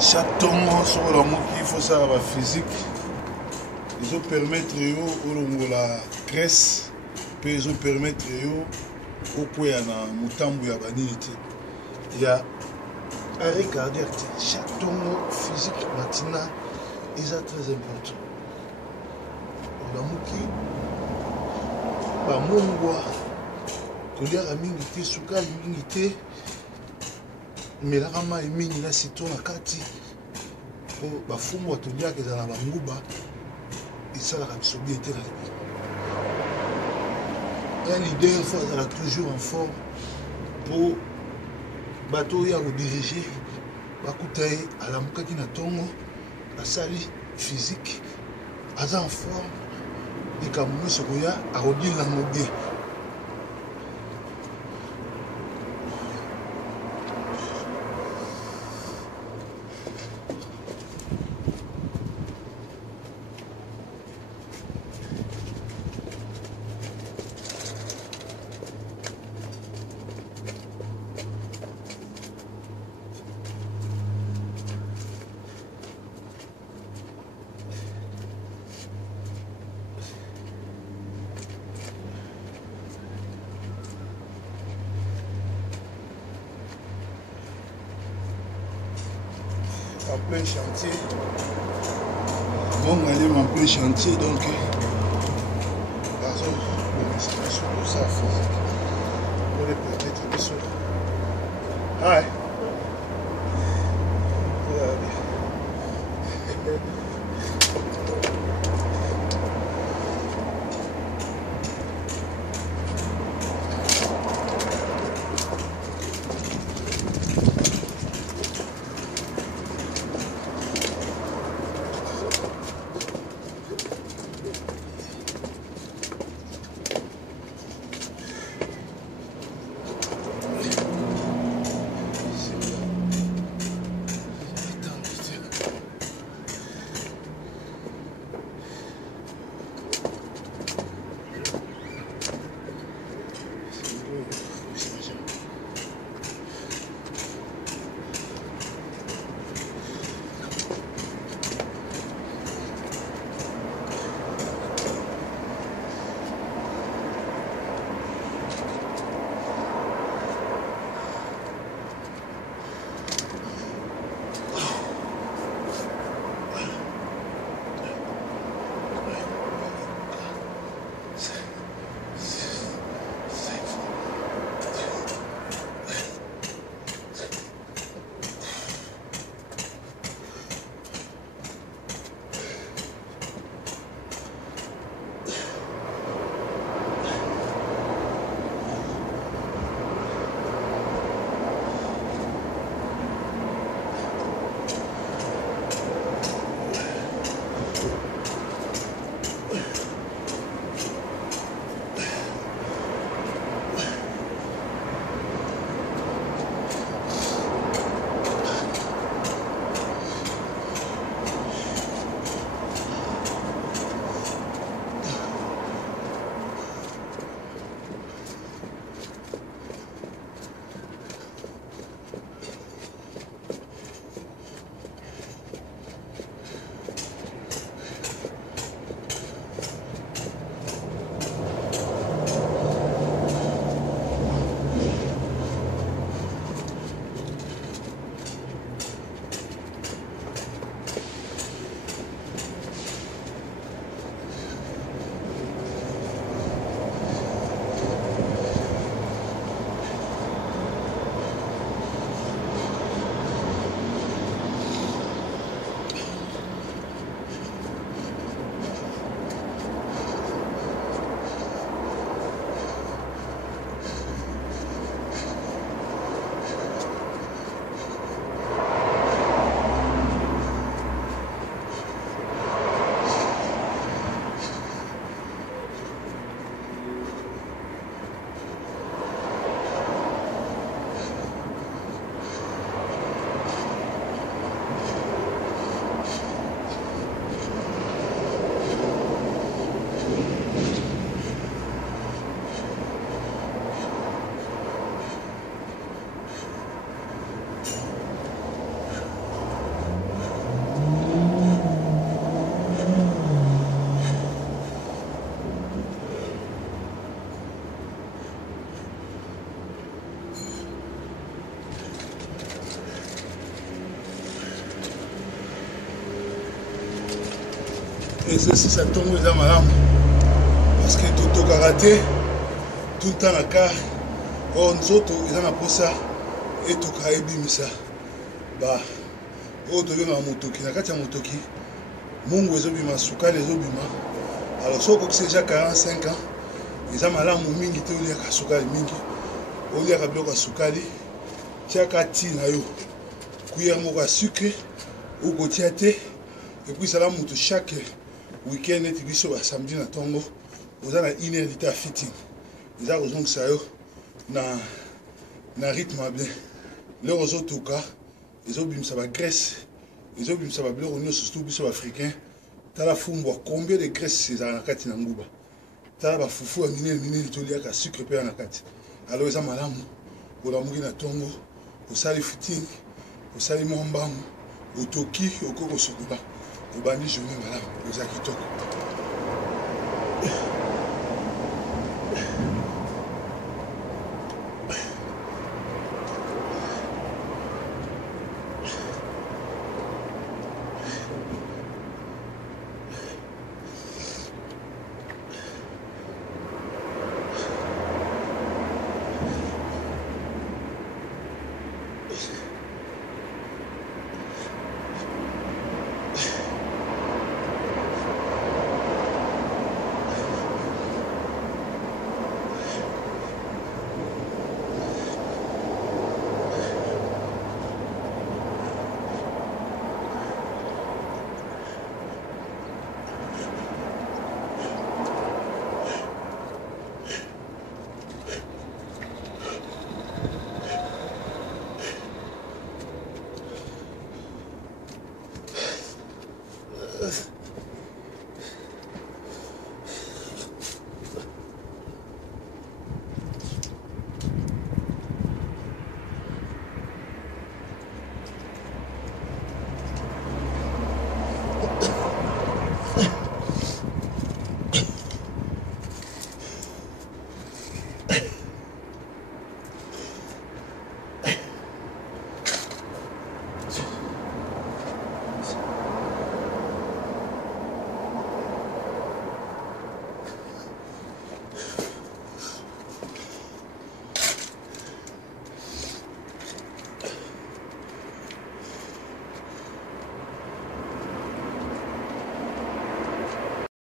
Chaque tongo sur la il faut ça la physique. Ils ont permettre la graisse, puis ils ont permettre au quoi na mutambu ya banité. Il y a à regarder chaque tongo physique matina est très important. La muki ba mongwa kolia mingi te sukali mingi te melaka mai mingi na citron na kati po bafumu batoliaka ezala na banguba esalaka biso bien te na libi. Un leader faut ezala toujours en forme po bato oyo akodirige bakuta ye alamukaki na ntongo asali physique aza en forme likambo nyonso koya akodila yango bien. En plein chantier. Bon, on est en plein chantier, donc tout ça physique pour les permettre de se. Hi. exercice ya ntongo eza malamu parce que totokaka te tout le temps na kar or nzoto eza na mposa etoka ebimisa oyo tobengaka motoki na kati ya motoki mungu ezobima sukali ezobima alors soki okokisi deja 45 ans eza malamu mingi te oliaka sukali mingi oliaka biloko ya sukali tiaka ti na yo cuillère moko ya sucre okotia te epuis ezala moto chaque weekend eti biso basamedi na ntongo oza na 1 heure dite ya fitting eza kozongisa yo na rythme ya bien lero ozotuka ezobimisa bagraisse ezobimisa babiloko nyonso surtout biso baafricain tala fumbwa combien de graisse ezala na kati na nguba tala bafufu ya minene minene toliaka sucre mpe ya na kati alors eza malamu olamuki na ntongo osali footing osali mwa mbangu otoki okoki kosokola obandi journée malamu eza kitoko. Ugh.